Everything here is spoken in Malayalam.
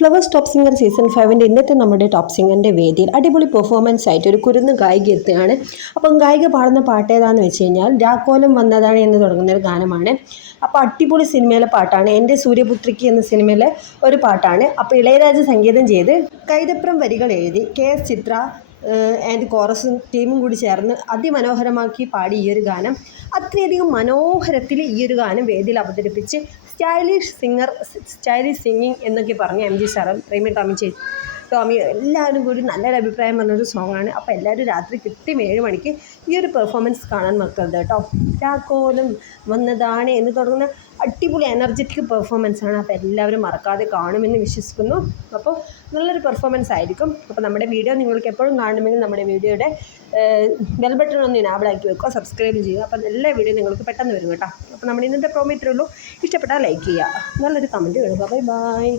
ഫ്ലവേഴ്സ് ടോപ്പ് സിംഗർ സീസൺ 5 ഇന്നത്തെ നമ്മുടെ ടോപ്പ് സിംഗറിൻ്റെ വേദിയിൽ അടിപൊളി പെർഫോമൻസ് ആയിട്ട് ഒരു കുരുന്ന് ഗായിക എത്തുകയാണ്. അപ്പം ഗായിക പാടുന്ന പാട്ട് ഏതാണെന്ന് വെച്ച് കഴിഞ്ഞാൽ രാക്കോലം വന്നതാണ് എന്ന് തുടങ്ങുന്ന ഒരു ഗാനമാണ്. അപ്പോൾ അടിപൊളി സിനിമയിലെ പാട്ടാണ്. എൻ്റെ സൂര്യപുത്രിക്ക് എന്ന സിനിമയിലെ ഒരു പാട്ടാണ്. അപ്പോൾ ഇളയരാജ സംഗീതം ചെയ്ത് കൈതപ്രം വരികൾ എഴുതി KS ചിത്ര ആൻഡ് കോറസും ടീമും കൂടി ചേർന്ന് അതിമനോഹരമാക്കി പാടി ഈ ഒരു ഗാനം അത്രയധികം മനോഹരത്തിൽ ഈ ഒരു ഗാനം വേദിയിൽ അവതരിപ്പിച്ച് സ്റ്റൈലിഷ് സിംഗിങ് എന്നൊക്കെ പറഞ്ഞ് MG സാറും റീമി ടോമി എല്ലാവരും കൂടി നല്ലൊരു അഭിപ്രായം പറഞ്ഞൊരു സോങ്ങാണ്. അപ്പോൾ എല്ലാവരും രാത്രി കൃത്യം 7 മണിക്ക് ഈ ഒരു പെർഫോമൻസ് കാണാൻ മറക്കരുത് കേട്ടോ. രാക്കോലം വന്നതാണ് എന്ന് തുടങ്ങുന്ന അടിപൊളി എനർജറ്റിക് പെർഫോമൻസാണ്. അപ്പോൾ എല്ലാവരും മറക്കാതെ കാണുമെന്ന് വിശ്വസിക്കുന്നു. അപ്പോൾ നല്ലൊരു പെർഫോമൻസ് ആയിരിക്കും. അപ്പോൾ നമ്മുടെ വീഡിയോ നിങ്ങൾക്ക് എപ്പോഴും കാണണമെങ്കിൽ നമ്മുടെ വീഡിയോയുടെ ബെൽ ബട്ടൺ ഒന്ന് ഇനാബിൾ ആക്കി വെക്കുക, സബ്സ്ക്രൈബ് ചെയ്യുക. അപ്പോൾ എല്ലാ വീഡിയോ നിങ്ങൾക്ക് പെട്ടെന്ന് വരും കേട്ടോ. അപ്പോൾ നമ്മുടെ ഇന്നത്തെ പ്രോമോ ഇത്രയേ ഉള്ളൂ. ഇഷ്ടപ്പെട്ടാൽ ലൈക്ക് ചെയ്യുക, നല്ലൊരു കമൻറ്റ് എഴുതുക. ബൈ.